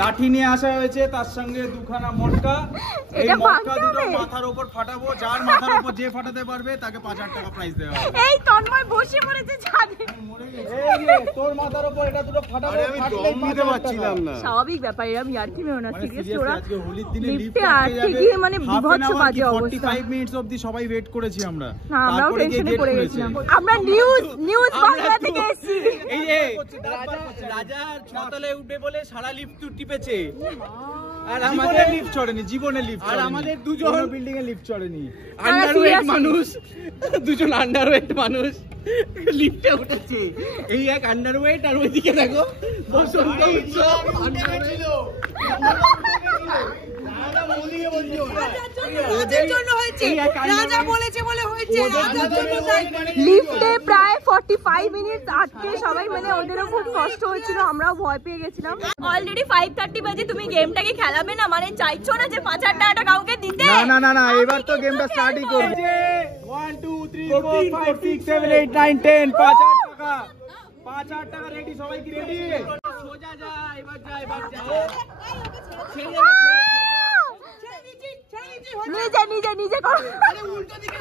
লাঠি নিয়ে আসা হয়েছে, তার সঙ্গে দুখানা মটকা। এই মটকা দুটো মাথার উপর ফাটাবো, যার মাথার উপর যে ফাটাতে পারবে তাকে 5000 টাকা প্রাইজ দেওয়া হবে। এই তন্ময় বসে পড়েছে ছাদে। এই যে তোর মাথার উপর এটা দুটো ফাটাবো, ফাটলেই নিতে পারছিলাম না। স্বাভাবিক ব্যাপার, এরা ইয়ার্কি মেও না, সিরিয়াস ওরা আজকে হোলির দিনে লিফটে আটকে গিয়ে মানে বিভৎস বাজে অবস্থা। 45 মিনিটস অবধি সবাই ওয়েট করেছি আমরা। আমরাও টেনশনে পড়ে গেছিলাম। আমরা নিউজ বাংলা থেকে এসেছি। এই যে রাজা ছতলে উঠবে বলে সারা লিফট টিপেছে, আর আমাদের লিফট চড়েনি, জীবনে লিফট চড়েনি। আর আমাদের দুজন বিল্ডিং এ লিফট চড়েনি। আন্ডারওয়েট মানুষ, দুজন আন্ডারওয়েট মানুষ লিফটে উঠেছে। এই এক আন্ডারওয়েট, আর ওইদিকে দেখো বসন্ত উৎসব ছিল। লিফটে প্রায় 45 মিনিট আটকে সবাই, মানে ওদেরও খুব কষ্ট হচ্ছিল, আমরাও ভয় পেয়ে গেছিলাম। অলরেডি 5:30 বাজে, তুমি গেমটাকে খেলাবে না মানে চাইছো না যে 5000 টাকাটা কাউকে দিতে? না না না, এবার তো গেমটা স্টার্টই করবে। 1 2 3 4 5 6 7 8 9 10 5000 টাকা, 5000 টাকা রেডি? সবাই কি রেডি? সোজা যা, এবার যা, এবার যা। নিজে করো। উল্টো দিকে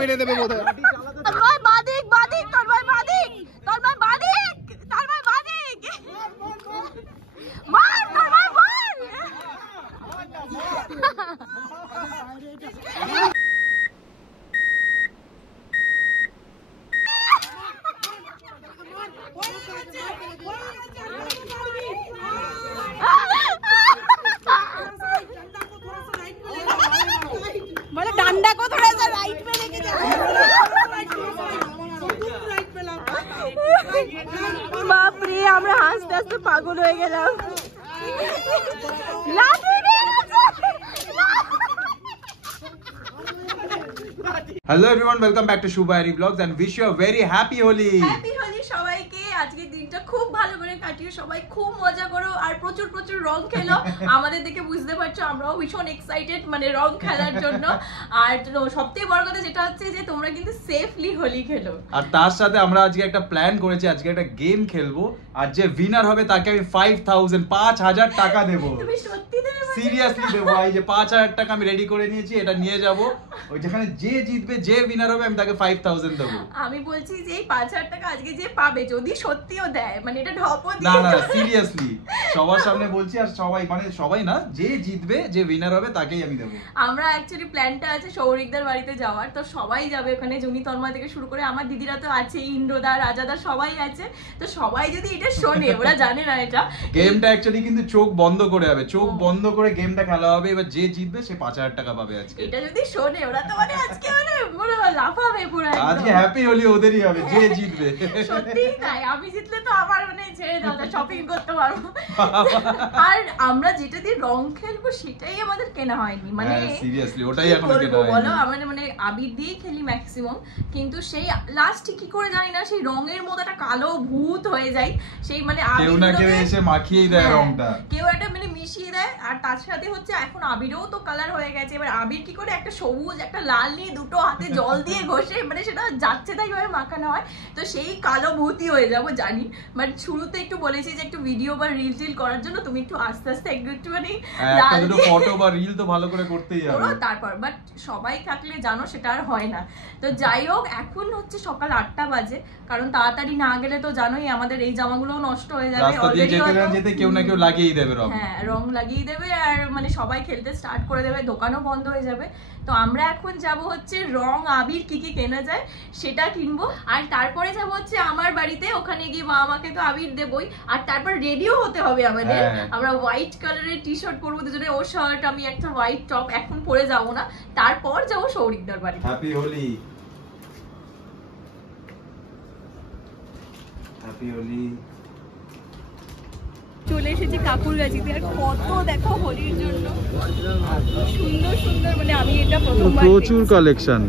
মেরে দেবে বোধ হয়। डंडा को थोड़ा सा राइट में लेके जाओ। बाप रे, আমরা হাসতে হাসতে পাগল হয়ে গেলাম। Hello everyone, welcome back to Shubhari Vlogs and wish you a very happy Holi. Happy Holi সবাইকে। আজকের দিনটা খুব ভালো করে কাটিয়ে সবাই খুব মজা করো আর প্রচুর প্রচুর রং খেলো। আমাদের দেখে বুঝতে পারছো আমরাও ভীষণ এক্সাইটেড মানে রং খেলার জন্য। আর সবথেকে বড় কথা যেটা হচ্ছে যে তোমরা কিন্তু সেফলি হোলি খেলো। আর তার সাথে আমরা আজকে একটা প্ল্যান করেছি, আজকে একটা গেম খেলবো, আর যে উইনার হবে তাকে আমি 5000 টাকা দেবো। তুমি সত্যি দেবে? সিরিয়াসলি দেবো। এই যে 5000 টাকা আমি রেডি করে নিয়েছি, এটা নিয়ে যাব। ওই যেখানে যে জিতবে, যে উইনার হবে, আমি তাকে 5000 দেবো। আমি বলছি যে এই 5000 টাকা আজকে যে পাবে যদি সত্যিও দেয়, মানে এটা ঢপও না দিয়ে না সিরিয়াসলি সবার সামনে বলছি, আর সবাই মানে সবাই না, যে জিতবে, যে উইনার হবে তাকেই আমি দেবো। আমরা অ্যাকচুয়ালি প্ল্যানটা আছে সৌরিকদার বাড়িতে যাওয়ার, তো সবাই যাবে ওখানে, জুনি তন্ময় থেকে শুরু করে আমার দিদিরা তো আছে, ইন্দ্রদা, রাজাদা সবাই আছে। তো সবাই যদি এটা শোনে, ওরা জানে না এটা গেমটা অ্যাকচুয়ালি কিন্তু চোখ বন্ধ করে হবে, চোখ বন্ধ করে গেমটা খেলা হবে। এবার যে জিতবে সে 5000 টাকা পাবে আজকে। এটা যদি শোনে ওরা তো মানে আজকে মানে পুরো লাফাবে পুরো একদম। আজকে হ্যাপি হোলি ওদেরই হবে, যে জিতবে। সত্যি তাই, আমি জিতলে তো আমার মানে ছেড়ে দাও, শপিং করতে পারবো। আর আমরা যেটা দিয়ে রং খেলবো সেটাই আমাদের কেনা হয়নি, মানে সিরিয়াসলি ওটাই এখনো কেনা হয়নি। বলো আমরা মানে আবির দিয়েই খেলি ম্যাক্সিমাম, কিন্তু সেই লাস্টে কি করে জানি না সেই রঙের মতো একটা কালো ভূত হয়ে যায়। সেই মানে কেউ না কেউ এসে মাখিয়েই দেয় রংটা, কেউ একটা মানে মিশিয়ে দেয়। আর তার সাথে হচ্ছে এখন আবিরও তো কালার হয়ে গেছে। এবার আবির কি করে একটা সবুজ একটা লাল নিয়ে দুটো হাতে জল দিয়ে ঘষে মানে সেটা যাচ্ছে তাই ভাবে মাখানো হয়, তো সেই কালো ভূতই হয়ে যাবো জানি। বাট শুরুতে একটু বলেছি যে একটু ভিডিও বা রিল টিল করার জন্য তুমি একটু আস্তে আস্তে একটুখানি একটা দুটো ফটো বা রিল তো ভালো করে করতেই হবে তারপর। বাট সবাই থাকলে জানো সেটা আর হয় না। তো যাই হোক, এখন হচ্ছে সকাল 8টা বাজে, কারণ তাড়াতাড়ি না গেলে তো জানোই আমাদের এই জামাগুলো নষ্ট হয়ে যাবে। রাস্তা দিয়ে যেতে না যেতে কেউ না কেউ লাগিয়েই দেবে রং। হ্যাঁ, রং লাগিয়ে দেবে আর মানে সবাই খেলতে স্টার্ট করে দেবে, দোকানও বন্ধ হয়ে যাবে। তো আমরা এখন যাব হচ্ছে রং আবির কি কি কেনা যায় সেটা কিনবো, আর তারপরে যাব হচ্ছে আমার বাড়িতে, ওখানে গিয়ে মা আমাকে তো আবির দেবই। আর তারপর রেডিও হতে হবে আমাদের। আমরা হোয়াইট কালারের টি শার্ট পরবো দুজনে, ও শার্ট, আমি একটা হোয়াইট টপ, এখন পরে যাবো না। তারপর যাবো সৌরিকদার বাড়ি। Happy Holi, happy Holi. চলে এসেছি কাকুরগাছিতে, আর কত দেখো হোলির জন্য সুন্দর সুন্দর, মানে আমি এটা প্রথমবার প্রচুর কালেকশন।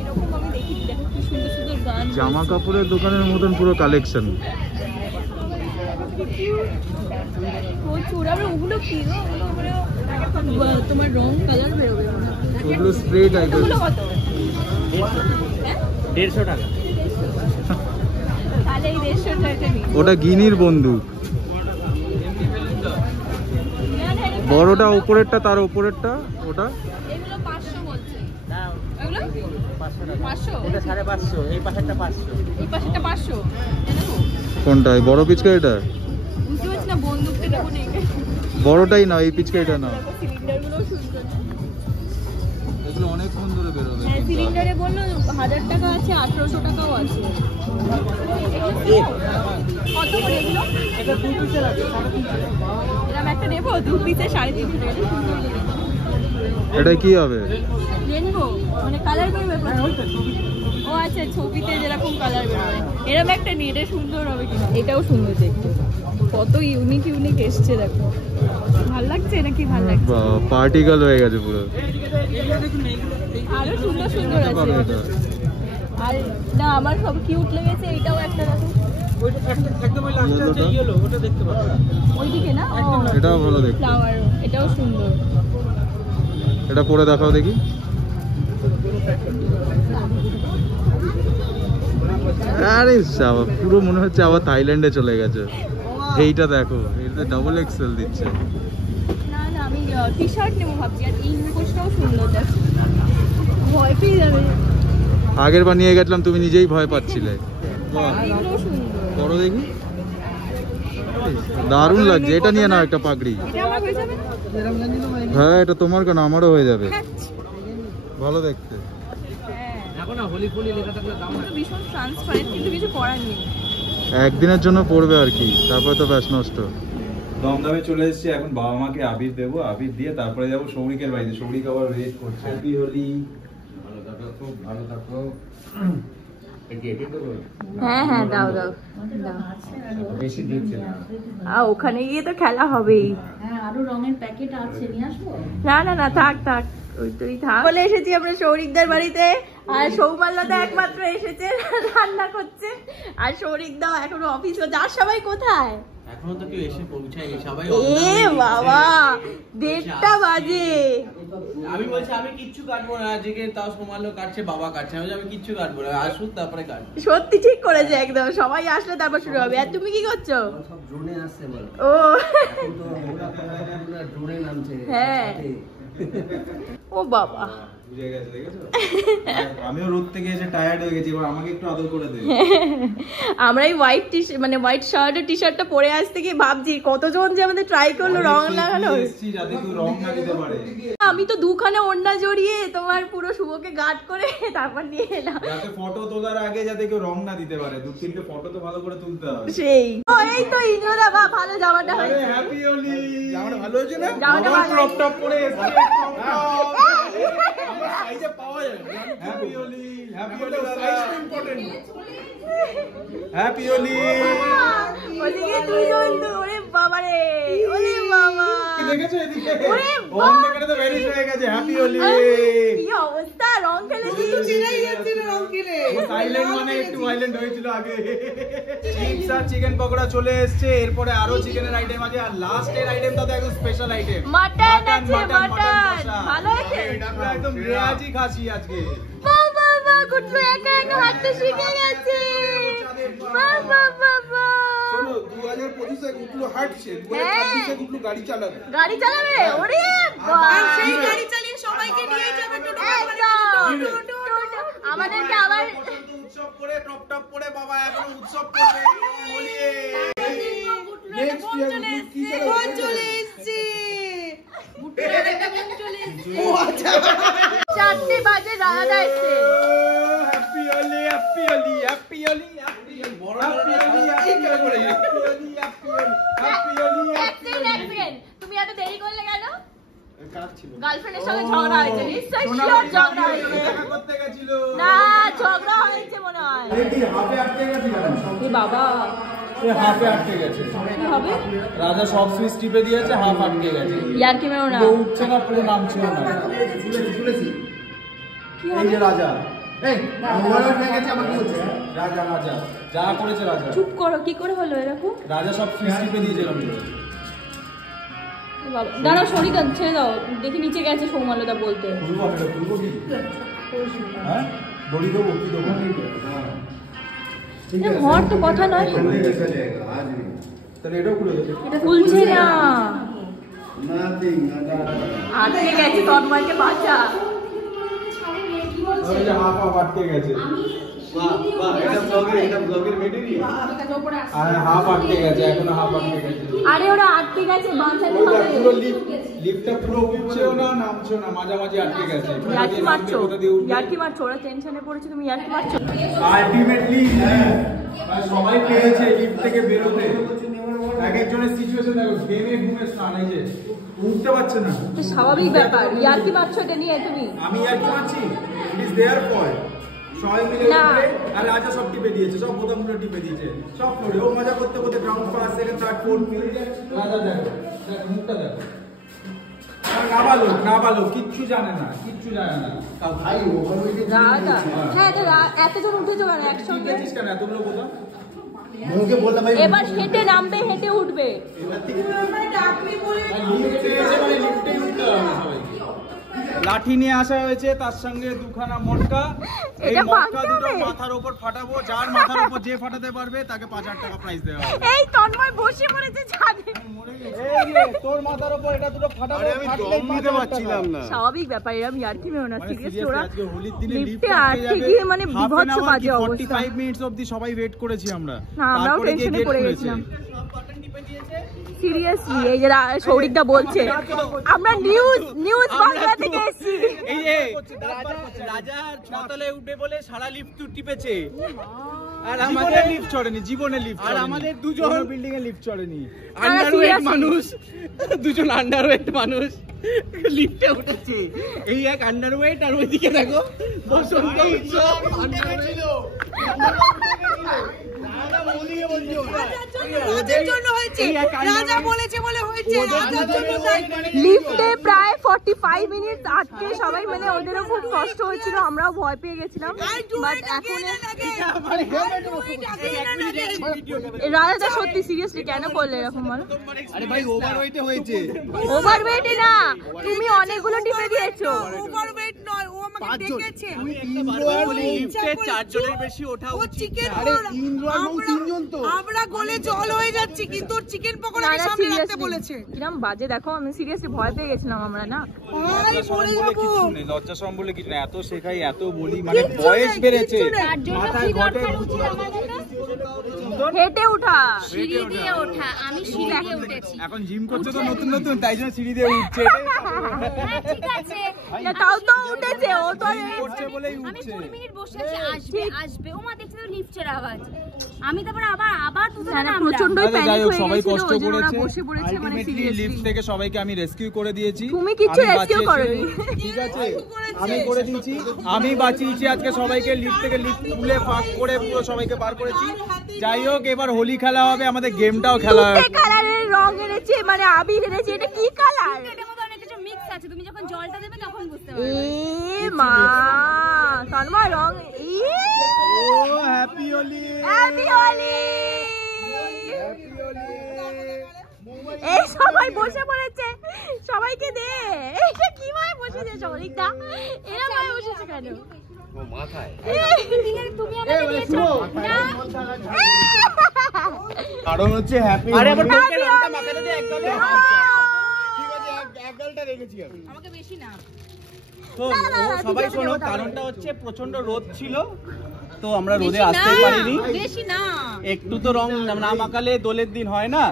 এরকম আমি দেখি, দেখো কি সুন্দর সুন্দর গাছ জামা কাপড়ের দোকানের মতন পুরো কালেকশন। প্রচুর। আবার ওগুলো কি গো? ওগুলো তোমার রং কালার বেরোবে মনে হয়। ওগুলো স্প্রে টাইপের। ওগুলো কত? 150 টাকা। তাহলে এই 150 টাকা নিই। ওটা গিনির বন্দুক। বড়টা উপরেরটা, তার উপরেরটা ওটা এগুলো 500 বলছে। না, এগুলো 500 টাকা। 500? এটা 550, এই পাশেরটা 500। এই পাশেরটা 500। দেখো কোনটা? এই বড় পিচকারিটা? বুঝতে পারছি না, বন্দুকটা দেবো না। বড়টাই না, এই পিচকারিটা না। সিলিন্ডারগুলো সুন্দর। এগুলো অনেকক্ষণ ধরে বেরোবে। হ্যাঁ, সিলিন্ডারে বললো 1000 টাকা আছে, 1800 টাকাও আছে। কত করে এগুলো? এটা 2 পিসের আছে, 350। এরকম একটা নেবো, 2 পিসে 350 টাকা। এটা কি হবে? রেনবো মানে কালার বেরোবে। ও আচ্ছা, ছবিতে যেরকম কালার বেরোবে এরকম একটা নিয়ে, এটা সুন্দর হবে কিনা। এটাও সুন্দর দেখতে, কত ইউনিক ইউনিক এসছে দেখো। ভাল লাগছে নাকি? ভাল লাগছে। পার্টিকাল হয়ে গেছে পুরো। আরো সুন্দর সুন্দর আছে। আর না, আমার সব কিউট লেগেছে। এটাও একটা দেখো, ওইটা একদম ওই লাস্টে আছে ইয়েলো, ওটা দেখতে পাচ্ছ। ওইদিকে না। এটাও ভালো দেখতে। ফ্লাওয়ার, এটাও সুন্দর। এটা পরে দেখাও দেখি। আরে বাবা, পুরো মনে হচ্ছে আবার থাইল্যান্ডে চলে গেছে। এইটা দেখো, এটা ডাবল এক্সেল দিচ্ছে। না না, আমি টি শার্ট নেবো ভাবছি। আর এই মুখোশটাও সুন্দর, দেখ ভয় পেয়ে যাবে। আগের বার নিয়ে গেছিলাম, তুমি নিজেই ভয় পাচ্ছিলে। বাহ, এগুলোও সুন্দর। বড় দেখি। দারুণ লাগছে। এটা নিয়ে নাও একটা পাগড়ি। এটা আমার হয়ে যাবে না? হ্যাঁ, এটা তোমার কেন, আমারও হয়ে যাবে। হ্যাঁ। ভালো দেখতে। এখন না হোলি ফোলি লেখা থাকলে দাম তো ভীষণ ট্রান্সপারেন্ট, কিন্তু কিছু করার নেই। একদিনের জন্য পড়বে আর কি, তারপরে তো ব্যাস নষ্ট। দমদমে চলে এসেছি, এখন বাবা মাকে আবির দেবো। আবির দিয়ে তারপরে যাবো সৌরিকের বাড়িতে। সৌরিক আবার ওয়েট করছে। হ্যাপি হোলি। ভালো থাকো, খুব ভালো থাকো। হ্যাঁ হ্যাঁ, দাও দাও দাও। বেশি দিচ্ছে না। ওখানে গিয়ে তো খেলা হবেই। হ্যাঁ, আরো রঙের প্যাকেট আছে, নিয়ে আসবো? না না না, থাক থাক, ওই তুই থাক। বলে এসেছি আমরা সৌরিকদার বাড়িতে। আর সৌমাল্যদা একমাত্র এসেছে, রান্না করছে। আর সৌরিকদাও এখনো অফিসে। যার সবাই কোথায়? এখনো তো কেউ এসে পৌঁছায়নি, সবাই এ বাবা, 1:30 বাজে। আমি বলছি আমি কিচ্ছু কাটবো না আজকে, তাও সোমালো কাটছে, বাবা কাটছে। আমি কিচ্ছু কাটবো না, আসুন তারপরে কাটবো। সত্যি ঠিক করেছে একদম। সবাই আসলে তারপর শুরু হবে। আর তুমি কি করছো? সব ড্রোনে আসছে বল। ও এখন তো ড্রোনে নামছে। হ্যাঁ। ও বাবা, বুঝে গেছে, দেখেছো? আমিও রোদ থেকে এসে টায়ার্ড হয়ে গেছি, এবার আমাকে একটু আদর করে দে। আমরা এই হোয়াইট মানে হোয়াইট শার্ট আর টি শার্টটা পরে আসতে গিয়ে ভাবছি কতজন যে আমাদের ট্রাই করলো রং লাগানো। যাতে কেউ রং না দিতে পারে। আমি তো দুখানে ওড়না জড়িয়ে তোমার পুরো শুভকে গার্ড করে তারপর নিয়ে এলাম। যাতে ফটো তোলার আগে যাতে কেউ রং না দিতে পারে। 2-3টে ফটো তো ভালো করে তুলতে হবে। সেই ও, এই তো ইন্দ্রদা, বা ভালো জামাটা আরে হয়েছে। হ্যাপি হোলি। জামাটা ভালো হয়েছে না? জামাটা ভালো ক্রপ টপ পরে এসেছে। আমার সাইজে পাওয়া যাবে। Happy Holi, happy Holi. Size important. Happy Holi. ওদিকে দুইজন তো, ওরে বাবা রে, ওরে বাবা। কি দেখেছো এদিকে? ওরে বাবা। ওম দেখে তো ভ্যানিশ হয়ে গেছে। হ্যাপি হোলি। কি অবস্থা, রং খেলে সাইলেন্ট মানে একটু ভাইলেন্ট হয়েছিল আগে। চিপস আর চিকেন পকোড়া চলে এসেছে। এরপরে আরো চিকেনের আইটেম আছে। আর লাস্টের আইটেমটা তো একদম স্পেশাল আইটেম। মাটন আছে, মাটন ভালো আছে। এটা একদম রেয়াজি খাসি আজকে। বাবা বাবা, গুট্টু একা একা হাঁটতে শিখে গেছে। বাবা বাবা, শোনো, 2025-এ গুটলু হাঁটছে, 2026-এ গুটলু গাড়ি চালাবে। গাড়ি চালাবে? ওরে বাবা, সেই গাড়ি চালিয়ে সবাইকে নিয়ে যাবে টোটো। আমাদেরকে আবার উৎসব করে টপ টপ করে বাবা এখন উৎসব করবে। হোলি নেক্সট ইয়ার গুটলু কি চালাবে? চলে এসেছে। ও আচ্ছা। 4টে বাজে দাদা এসছে। Happy Holi, happy Holi, happy Holi, happy Holi. বড় happy Holi, happy Holi, happy Holi, happy Holi. এক সেকেন্ড, তুমি এত দেরি করলে কেন? কাজ ছিল। গার্লফ্রেন্ডের সঙ্গে ঝগড়া হয়েছে নিশ্চয়ই। শিওর ঝগড়া হয়েছে। দেখা করতে গেছিল। না, ঝগড়া হয়েছে মনে হয়। হাফে আটকে গেছে কেন? এ বাবা, হাফে আটকে গেছে। কি হবে? রাজা সব সুইচ টিপে দিয়েছে, হাফ আটকে গেছে। ইয়ার কি মেরো না। উঠছে না, পুরো নামছেও না। কি এই হবে? যে রাজা, রাজা রাজা যা করেছে রাজা। চুপ করো, কি করে হলো এরকম? রাজা সব ফ্রিজে দিয়েছে আমি। বাবা দাঁড়াও, শরীর ছেড়ে দাও, দেখি নিচে গেছে সৌমাল্যদা বলতে। হ্যাঁ দড়ি দেবো কি দেবো? হওয়ার তো কথা নয়, তাহলে এটাও খুলে দেবে। এটা খুলছে না, আটকে গেছে। তন্ময়কে বাঁচা। হাফ হাফ আটকে গেছে। হাফ আটকে গেছে, এখনো হাফ আটকে গেছে। আরে ওরা আটকে গেছে, বাঁচাতে হবে। পুরো লিফটটা পুরো উঠছেও না নামছেও না, মাঝামাঝি আটকে গেছে। ইয়ার্কি মারছো, ইয়ার্কি মারছো, ওরা টেনশনে পড়েছে, তুমি ইয়ার্কি মারছো। আলটিমেটলি সবাই পেরেছে লিফট থেকে বেরোতে। এক একজনের সিচুয়েশন দেখো, গেমে ঘুমে স্নান, এই যে উঠতে পারছে না। তো স্বাভাবিক ব্যাপার, ইয়ার্কি মারছো এটা নিয়ে তুমি। আমি ইয়ার্কি মারছি, ইট ইজ দেয়ার ফল্ট। সবাই মিলে উঠে আর রাজা সব টিপে দিয়েছে, সব বোতামগুলো টিপে দিয়েছে, সব ফ্লোরে। ও মজা করতে করতে ground first second third fourth রাজা দেখো, মুখটা দেখো। নাবালক কিচ্ছু জানে না, কিচ্ছু জানে না। রাজা হ্যাঁ, এতজন উঠেছো কেন একসঙ্গে? কেন এতগুলো বোতাম? এবার হেঁটে নামবে, হেঁটে উঠবে। লাঠি নিয়ে আসা হয়েছে, তার সঙ্গে দুখানা মটকা। এই মটকা দুটো মাথার উপর ফাটাবো, যার মাথার উপর যে ফাটাতে পারবে তাকে 5000 টাকা প্রাইজ দেওয়া হবে। এই তন্ময় বসে পড়েছে ছাদে। এই যে তোর মাথার উপর এটা দুটো ফাটাবো, ফাটলেই নিতে পারছিলাম না। স্বাভাবিক ব্যাপার, এরকম ইয়ার্কি মেও না, সিরিয়াসলি। ওরা আজকে হোলির দিনে লিফটে আটকে গিয়ে মানে বিভৎস বাজে অবস্থা। 45 মিনিটস অবধি সবাই ওয়েট করেছি আমরা। না, আমরাও টেনশনে পড়ে গেছিলাম সিরিয়াসলি। এই যে সৌরিকদা বলছে আমরা নিউজ বাংলা থেকে এসেছি। এই যে রাজা ছতলে উঠবে বলে সারা লিফট টিপেছে, আর আমাদের লিফট চড়েনি, জীবনে লিফট। আর আমাদের দুজন বিল্ডিং এ লিফট চড়েনি। আন্ডারওয়েট মানুষ, দুজন আন্ডারওয়েট মানুষ লিফটে উঠেছে। এই এক আন্ডারওয়েট, আর ওইদিকে দেখো বসন্ত উৎসব লিফটে প্রায় 45 মিনিট আটকে সবাই, মানে ওদেরও খুব কষ্ট হয়েছিল, আমরাও ভয় পেয়ে গেছিলাম। বাট এখন রাজাদা সত্যি সিরিয়াসলি কেন করলে এরকম বলো? আরে ভাই ওভারওয়েটে হয়েছে। ওভারওয়েটে না, তুমি অনেকগুলো টিপে দিয়েছো। ওভারওয়েট নয়, ও আমাকে ডেকেছে। লিফটে 4 জনের বেশি ওঠা উচিত। আরে ইন্দ্রান তিনজন তো। আমরা গলে জল হয়ে যাচ্ছি, কিন্তু ওর চিকেন পকোড়াকে সামনে রাখতে বলেছে। কিরম বাজে দেখো, আমি সিরিয়াসলি ভয় পেয়ে গেছিলাম আমরা। না ভাই পড়ে যাবো। লজ্জা শরম বলে কিছু না, এত শেখাই এত বলি, মানে বয়স বেড়েছে, মাথায় ঘটে। হেঁটে ওঠা, সিঁড়ি দিয়ে ওঠা, আমি সিঁড়ি দিয়ে উঠেছি। এখন জিম করছে তো নতুন নতুন, তাই জন্য সিঁড়ি দিয়ে উঠছে। ঠিক আছে, তাও তো উঠেছে, ও তো করছে বলেই আমি উঠছে। 2 মিনিট বসে আছি, আসবে ও মা দেখতে তো লিফটের আওয়াজ। আমি তারপর আবার তো প্রচন্ড যাই হোক, সবাই কষ্ট ওরা করেছে। বসে পড়েছে, মানে আলটিমেটলি লিফট থেকে সবাইকে আমি রেস্কিউ করে দিয়েছি। তুমি কিছু আমি রেস্কিউ করনি। ঠিক আছে, আমি করে দিয়েছি, আমি বাঁচিয়েছি আজকে সবাইকে। লিফট থেকে লিফট খুলে ফাঁক করে পুরো সবাইকে বার করেছি। যাই হোক, এবার হোলি খেলা হবে, আমাদের গেমটাও খেলা হবে। কালারের রং এনেছে, মানে আবির এনেছে, এটা কি কালার? এটার মধ্যে অনেক কিছু মিক্স আছে, তুমি যখন জলটা দেবে তখন বুঝতে পারবে। এ মা তন্ময় রং, ও হ্যাপি হোলি, হ্যাপি হোলি। এই সবাই বসে পড়েছে, সবাইকে দে। এটা কি ভাবে বসেছে সৌরিকদা? এরা ভাবে বসেছে কেন? মাথায় তুমি আমাকে দিয়েছো না? কারণ হচ্ছে হ্যাপি। আরে আবার তোকে রংটা মাথায় দে একদম। ঠিক আছে, এক গালটা রেখেছি আমি। আমাকে বেশি না। তো সবাই শোনো, কারণটা হচ্ছে প্রচন্ড রোদ ছিল, তো আমরা রোদে আসতে পারিনি। বেশি না, একটু তো রং না মাখালে দোলের দিন হয় না,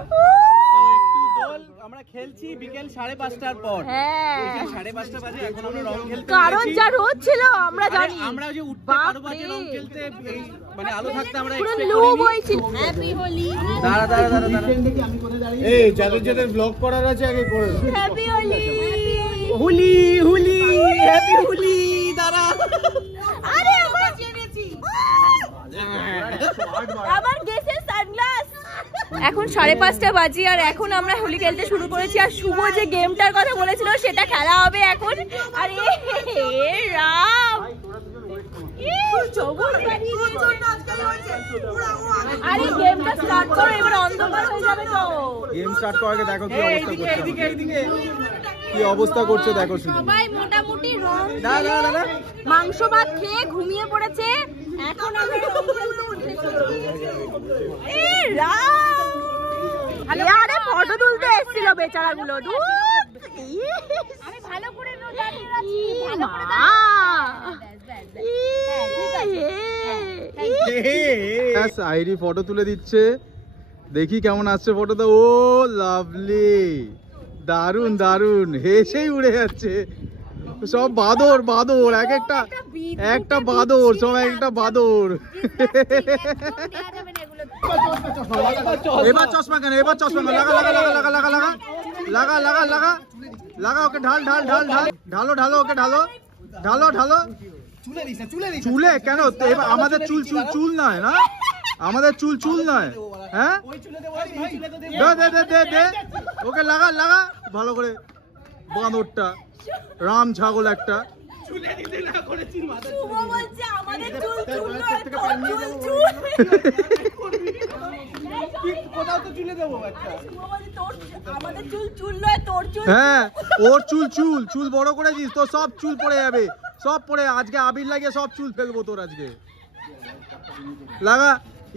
তো একটু দোল আমরা খেলছি বিকেল 5:30টার পর। হ্যাঁ, 5:30 বাজে, এখন আমরা রং খেলতে কারণ উঠেছি। যা রোদ ছিল আমরা জানি। আমরা যে উঠতে পারবো আজকে রং খেলতে, এই মানে আলো থাকতে আমরা পুরো এক্সপেক্ট লু করিনি। বইছিল। হ্যাপি হোলি। দাঁড়া এই যাদের ব্লগ করার আছে আগে করে। Happy Holi, Holi Holi happy Holi. দাঁড়া, আরে আমার জেনেছি আবার গেছে সানগ্লাস। এখন 5:30 বাজে, আর এখন আমরা হোলি খেলতে শুরু করেছি। আর শুভ যে গেমটার কথা বলেছিল সেটা খেলা হবে এখন। আর এ রাম, আরে গেমটা স্টার্ট করো, এবার অন্ধকার হয়ে যাবে তো। গেম স্টার্ট করার আগে দেখো কি অবস্থা করছে, কি অবস্থা করছে দেখো শুধু। সবাই মোটামুটি রং দাদা দাদা মাংস ভাত খেয়ে ঘুমিয়ে পড়েছে। এখন আমরা আরে ফটো তুলতে এসেছিল বেচারাগুলো। আমি ভালো করে দাঁড়িয়ে আছি, ভালো করে আইরি ফটো তুলে দিচ্ছে, দেখি কেমন আসছে ফটোটা। ও লাভলি, দারুন দারুন, হেসেই উড়ে যাচ্ছে সব। বাদর বাদর, এক একটা একটা বাদর, সব একটা বাদর। এবার চশমা কেন, এবার চশমা কেন? লাগা লাগা লাগা লাগা লাগা লাগা লাগা লাগা লাগা লাগা, ওকে ঢাল ঢাল ঢাল ঢাল, ঢালো ঢালো, ওকে ঢালো ঢালো ঢালো। চুলে কেন? এবার আমাদের চুল চুল চুল নয় না, আমাদের চুল চুল নয়। হ্যাঁ দে দে দে দে, ওকে লাগা লাগা ভালো করে। বাঁদরটা রাম ছাগল একটা। হ্যাঁ ওর চুল চুল চুল বড় করেছিস, তোর সব চুল পড়ে যাবে, সব পড়ে। আজকে আবির লাগিয়ে সব চুল ফেলবো তোর আজকে। লাগা,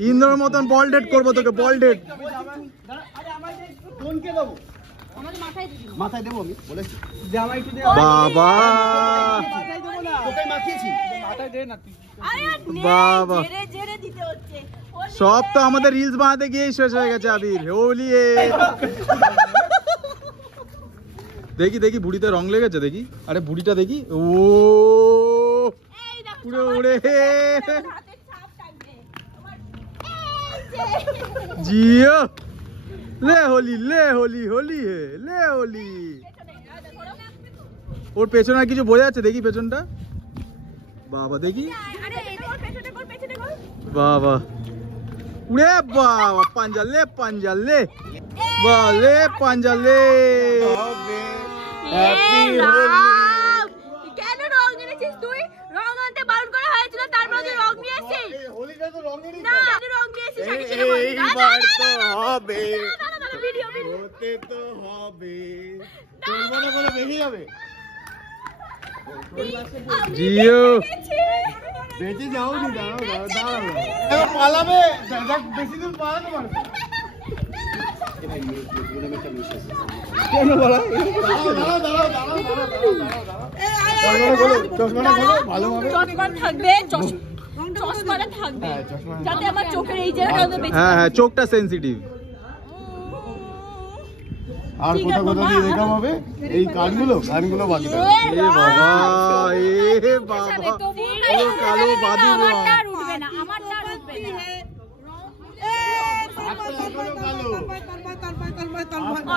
ইন্দ্রর মতন বলডেড করবো তোকে, বলডেড। মাথায় দেবো আমি বলেছি। বাবা বাবা, সব তো আমাদের রিলস বানাতে গিয়ে শেষ হয়ে গেছে আবির। হোলি দেখি দেখি বুড়িতে রং লেগেছে দেখি। আরে বুড়িটা দেখি, ও উড়ে উড়ে। জিও ले होली ले होली होली है ले होली। ওর পেছনে আর কিছু বোঝা যাচ্ছে দেখি পেছনটা। বাবা দেখি, বাবা উড়ে বাবা, পাঞ্জালে পাঞ্জালে বলে পাঞ্জালে। কেন রং এনেছিস তুই? রং আনতে বারণ করা হয়েছিল, তারপর তুই রং নিয়ে এসেছিস। হোলিটা তো রং নিয়ে না, তুই রং নিয়ে এসেছিস। এইবার তো হবে, ভিডিও হতে তো হবে। চলবো না বলে বেরিয়ে যাবে। জিও বেঁচে যাও নি, দাঁড়াও দাঁড়াও এবার পালাবে, বেশি দূর পালানো পারবে কেন বলা? চশমাটা খোলো ভালোভাবে। চশমা থাকবে, চশমাটা থাকবে যাতে আমার চোখের এই জায়গাটা বেশি। হ্যাঁ হ্যাঁ, চোখটা সেনসিটিভ। আর কোথা কোথা দিয়ে দেখা হবে এই কানগুলো বাকি থাকবে। এ বাবা, এ বাবা, পুরো কালো বাদুর রং। আমারটা উঠবে না, আমারটা উঠবে না।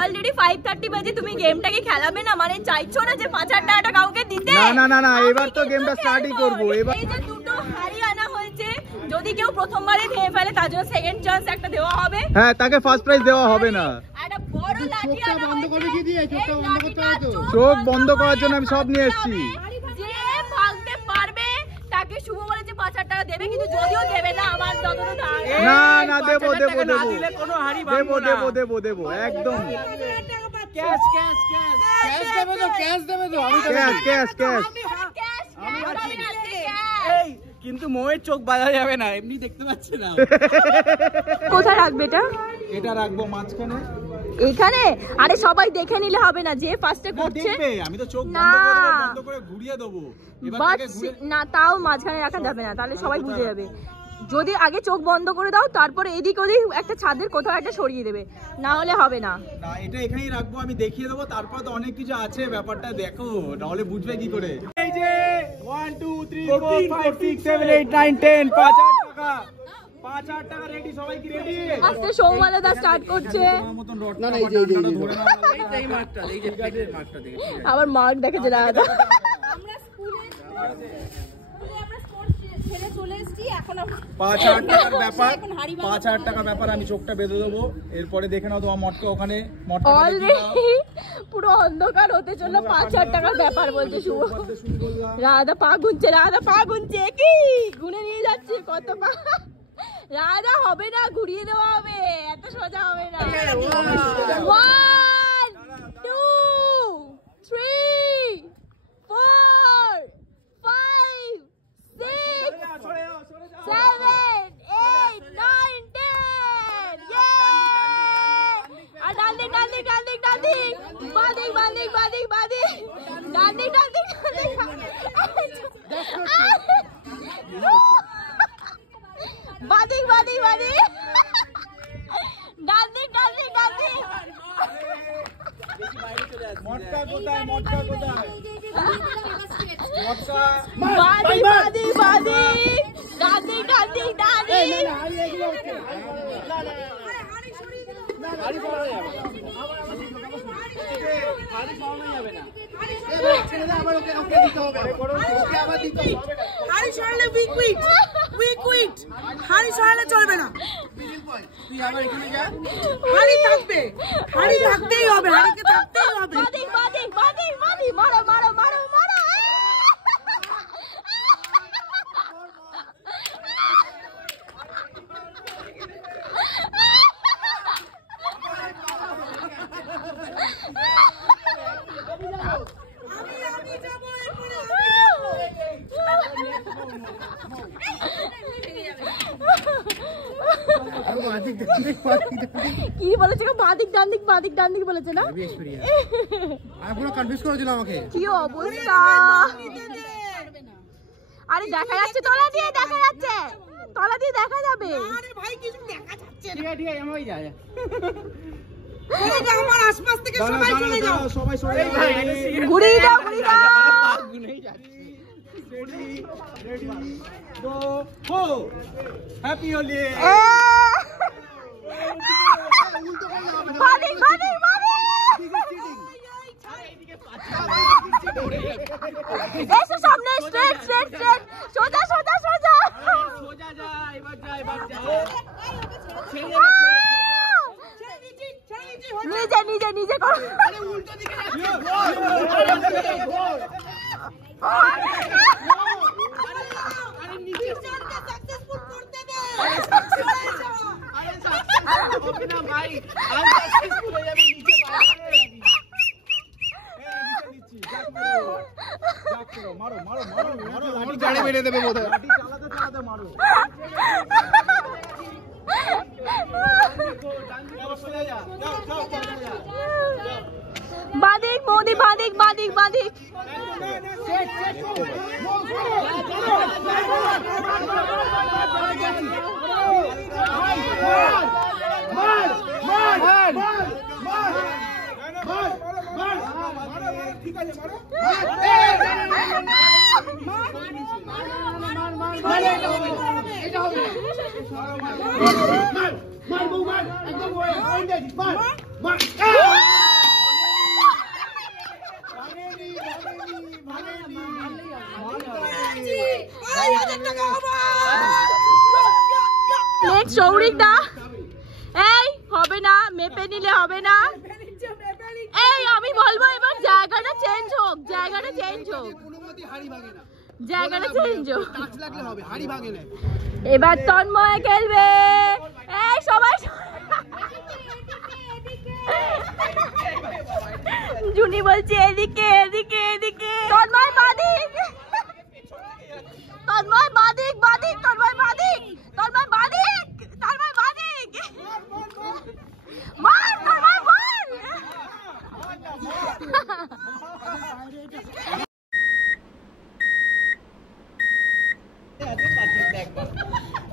অলরেডি 5:30 বাজে, তুমি গেমটাকে খেলাবে না? মানে চাইছো না যে 5,000 টাকাটা কাউকে দিতে? না না না না, এবার তো গেমটা স্টার্টই করব। এবার এই যে দুটো হাড়ি আনা হয়েছে, যদি কেউ প্রথমবারে ভেঙে ফেলে তার জন্য সেকেন্ড চান্স একটা দেওয়া হবে। হ্যাঁ, তাকে ফার্স্ট প্রাইজ দেওয়া হবে না। একটা বড় লাঠি আনা বন্ধ করে কি দিয়ে? চোখটা বন্ধ করতে হবে তো। চোখ বন্ধ করার জন্য আমি সব নিয়ে এসেছি। যে ভাঙতে পারবে তাকে শুভ বলে যে 5,000 টাকা দেবে, কিন্তু যদিও দেবে না আমার যতটা ধারণা। না না, দেবো দেবো না দেবো দিলে কোনো হাড়ি দেবো ভাঙবো না। দেবো দেবো দেবো একদম। ক্যাশ ক্যাশ ক্যাশ ক্যাশ দেবে তো, ক্যাশ দেবে তো। আমি ক্যাশ ক্যাশ ক্যাশ। এই কিন্তু মোয়ের চোখ বাঁধা যাবে না, এমনি দেখতে পাচ্ছে না। কোথায় রাখবে এটা? এটা রাখবো মাঝখানে। এখানে? আরে সবাই দেখে নিলে হবে না, যে ফার্স্টে না, করছে। দেখবে, আমি তো চোখ না। বন্ধ করে দেবো, বন্ধ করে ঘুরিয়ে দেবো। এবার বাট তাকে ঘুরে না, তাও মাঝখানে রাখা যাবে না, তাহলে সবাই বুঝে যাবে। যদি আগে চোখ বন্ধ করে দাও, তারপরে এদিক ওদিক একটা ছাদের কোথাও একটা সরিয়ে দেবে, না হলে হবে না। না, এটা এখানেই রাখবো, আমি দেখিয়ে দেবো। তারপর তো অনেক কিছু আছে, ব্যাপারটা দেখো, নাহলে বুঝবে কি করে। এই যে 1 2 3 4 5 6 7 8 9 10 5,000 টাকা, 5,000 টাকা রেডি। সবাই কি রেডি? আজকে সৌমালদা স্টার্ট করছে। না না, এই যে এই মাঠটা, এই যে প্লেটের মাঠটা দেখে আবার মার্ক দেখেছে দাদা। আমরা স্কুলে আমরা স্পোর্টস ছেড়ে চলে এসেছি, এখন 5,000 টাকার ব্যাপার, এখন হাড়ি ভাঙা 5,000 টাকার ব্যাপার। আমি চোখটা বেঁধে দেবো, এরপরে দেখে নাও তোমার মটকা ওখানে। মটকা অলরেডি পুরো অন্ধকার হতে চললো, 5,000 টাকার ব্যাপার বলছে শুভ। রাধা পা গুনছে, কি গুনে নিয়ে যাচ্ছে কত পা। রাধা হবে না, ঘুরিয়ে দেওয়া হবে, এত সোজা হবে না। 1 2 3 4 5 6 7 8 9 10 আর ডান্ডিং মটকা কোথায় মটকা কোথায় মটকা চলবে না, তুই আবার এখানে যা, হাড়ি থাকবে, হাড়ি থাকতেই হবে, হাড়িকে থাকতেই হবে। মারো মারো মারো মারো। কি বলেছে বাদিক ডান্দিক বলেছে না, পুরো কনফিউজ করে দিল আমাকে। কি অবস্থা। আরে দেখা যাচ্ছে, তলা দিয়ে দেখা যাচ্ছে, তলা দিয়ে দেখা যাবে। আরে ভাই কিছু দেখা যাচ্ছে না। ঠিক আছে আমি যাই। আমার আশপাশ থেকে সবাই চলে যাও, সবাই সরে যাও, ঘুরিয়ে দাও রেডি গো হো হ্যাপি হোলি। বাদিক এসো সামনে, স্ট্রেট সোজা যা এবার যা নিজে করো। মারো লাঠি গাড়ি বেরিয়ে দেবে বোধহয়, লাঠি চালাতে মারো। বাদিক মোদি বাদিক ঠিক আছে সৌরিক দা, এই হবে না, মেপে নিলে হবে না। এই আমি বলবো এবার জায়গাটা চেঞ্জ হোক। এবার তন্ময় খেলবে। এই সবাই জুনি বলছে এদিকে। তন্ময় বাদিক মার, তন্ময় মার।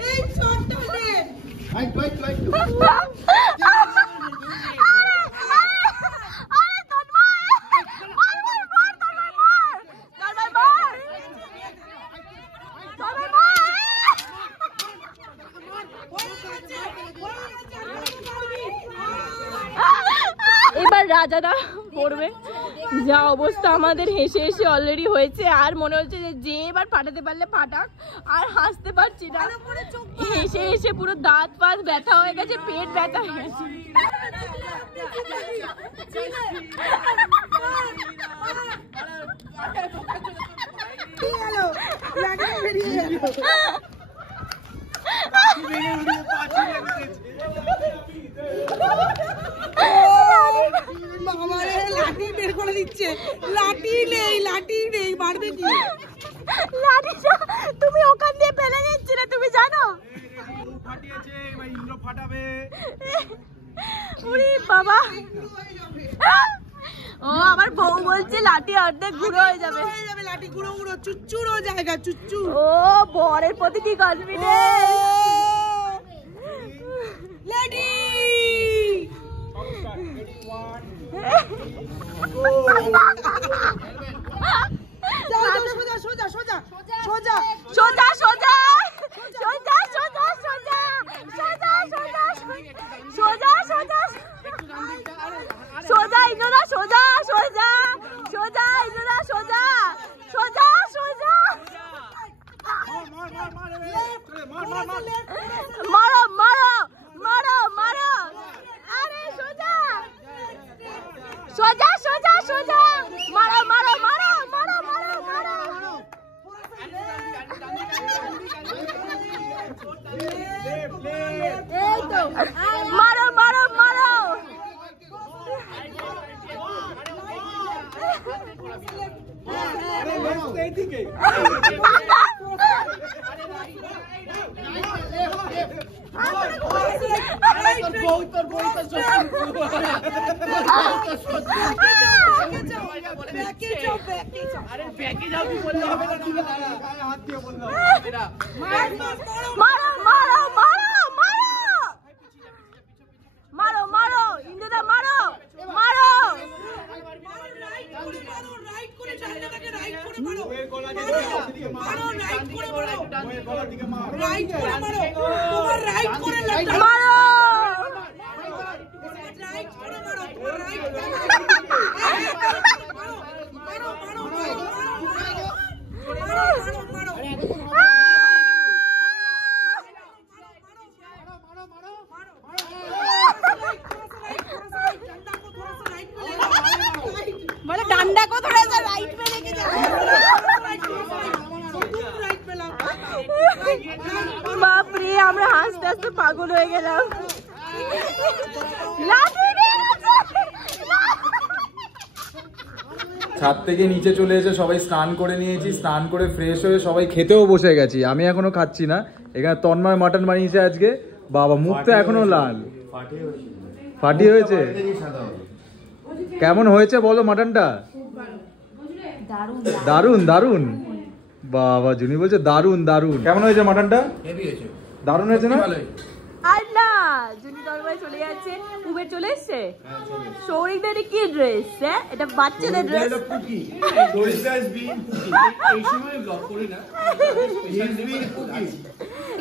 এই শটটা দে। এবার রাজাদা পড়বে। যা অবস্থা আমাদের হেসে হেসে অলরেডি হয়েছে, আর মনে হচ্ছে যে এবার ফাটাতে পারলে ফাটাক, আর হাসতে পারছি না, হেসে হেসে পুরো দাঁত ফাত ব্যথা হয়ে গেছে, পেট ব্যথা হয়ে গেছে। লাঠি বের করে দিচ্ছে, লাঠি নেই মারবে কি? লাঠিটা তুমি ওখান দিয়ে ফেলে দিচ্ছিলে, তুমি জানো? ফাটিয়েছে, এবার ইন্দ্র ফাটাবে। ওরে বাবা, ও আমার বউ বলছে লাঠি অর্ধেক গুঁড়ো হয়ে যাবে। লাঠি গুঁড়ো গুঁড়ো চুচ্চুর ও জায়গা চুচ্চুর। ও বরের প্রতি কি কনফিডেন্স। লেডি সোজা সোজা সোজা সোজা সোজা সোজা সোজা সোজা সোজা সোজা সোজা সোজা সোজা সোজা ইনোরা সোজা সোজা সোজা ইনোরা সোজা সোজা সোজা মারো মারো মারো মারো, আরে সোজা সোজা সোজা সোজা মারো মারো মারো মারো মারো মারো। এই তো মারো মারো মারো। এইদিকে মারো মারো মারো মারো মারো মারো ইন্দ্রদা মারো মারো। মানে ডান্ডা को थोड़ा सा राइट पे लेके जा। বাপরে আমরা হাসতে হাসতে পাগল হয়ে গেলাম। ছাদ থেকে নিচে চলে এসে সবাই স্নান করে নিয়েছি, স্নান করে ফ্রেশ হয়ে সবাই খেতেও বসে গেছি। আমি এখনো খাচ্ছি না, এখানে তন্ময় মাটন বানিয়েছে আজকে। বাবা মুখ তো এখনো লাল, ফাটি হয়েছে। কেমন হয়েছে বলো মাটনটা? দারুন দারুন। বাবা জুনি বলছে দারুন দারুন। কেমন হয়েছে মাটনটা? দারুন হয়েছে না? আর না জুনি তন্ময় চলে যাচ্ছে, উবের চলে এসছে। সৌরিকদের কি ড্রেস? এটা বাচ্চাদের ড্রেস।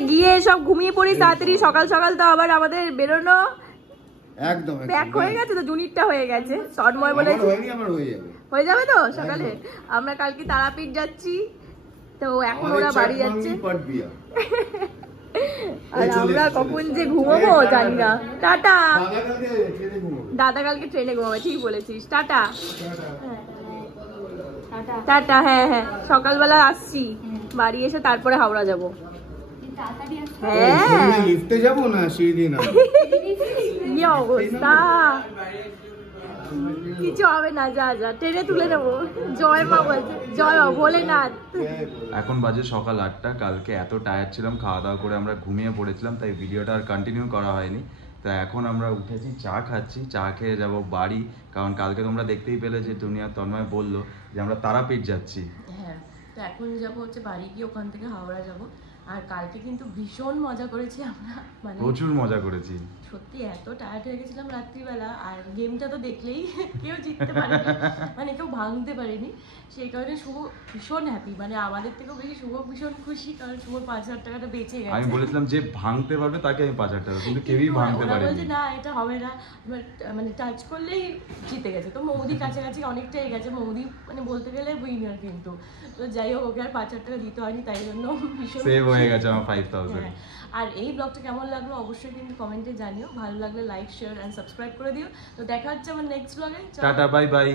গিয়ে সব ঘুমিয়ে পড়ি তাড়াতাড়ি, সকাল সকাল তো আবার আমাদের বেরোনো। একদম ব্যাক হয়ে গেছে তো, জুনিরটা হয়ে গেছে। তন্ময় বলেছে হয়ে যাবে তো সকালে। আমরা কালকে তারাপীঠ যাচ্ছি, তো এখন ওরা বাড়ি যাচ্ছে। আর আমরা কখন যে ঘুমাবো জানি না। টাটা। দাদা কালকে ট্রেনে ঘুমাবে, ঠিক বলেছিস। Tata tata. হ্যাঁ হ্যাঁ সকালবেলা আসছি, বাড়ি এসে তারপরে হাওড়া যাবো। হ্যাঁ লিফটে যাব না সিঁড়ি না। কি অবস্থা, কিছু হবে না, যা যা ট্রেনে তুলে নেবো। জয় মা বলছে, জয় মা ভোলেনাথ। এখন বাজে সকাল 8টা। কালকে এত টায়ার্ড ছিলাম, খাওয়া দাওয়া করে আমরা ঘুমিয়ে পড়েছিলাম, তাই ভিডিওটা আর কন্টিনিউ করা হয়নি। তো এখন আমরা উঠেছি, চা খাচ্ছি, চা খেয়ে যাব বাড়ি। কারণ কালকে তোমরা দেখতেই পেলে যে দুনিয়া তন্ময় বললো যে আমরা তারাপীঠ যাচ্ছি। হ্যাঁ, তো এখন যাবো হচ্ছে বাড়ি, গিয়ে ওখান থেকে হাওড়া যাব। আর কালকে কিন্তু ভীষণ মজা করেছি আমরা, মানে প্রচুর মজা করেছি। সত্যি এত টায়ার্ড হয়ে গেছিলাম রাত্রিবেলা, আর গেমটা তো দেখলেই কেউ জিততে পারেনি, মানে কেউ ভাঙতে পারেনি, সেই কারণে শুভ ভীষণ হ্যাপি, মানে আমাদের থেকেও বেশি শুভ ভীষণ খুশি, কারণ শুভর 5,000 টাকাটা বেঁচে গেছে। আমি বলেছিলাম যে ভাঙতে পারবে তাকে আমি 5,000 টাকা, কিন্তু কেউই ভাঙতে ওরা পারেনি। বলছে না এটা হবে না, মানে টাচ করলেই জিতে গেছে। তো মৌদি কাছাকাছি অনেকটাই গেছে, মৌদি মানে বলতে গেলে উইনার কিন্তু। তো যাই হোক, ওকে আর 5,000 টাকা দিতে হয়নি, তাই জন্য ভীষণ সেভ হয়ে গেছে আমার 5,000। হ্যাঁ। আর এই ব্লগটা কেমন লাগলো অবশ্যই কিন্তু কমেন্টে জানিও, ভালো লাগলে লাইক শেয়ার এন্ড সাবস্ক্রাইব করে দিও। তো দেখা হচ্ছে আমার নেক্সট ব্লগে। Tata bye bye.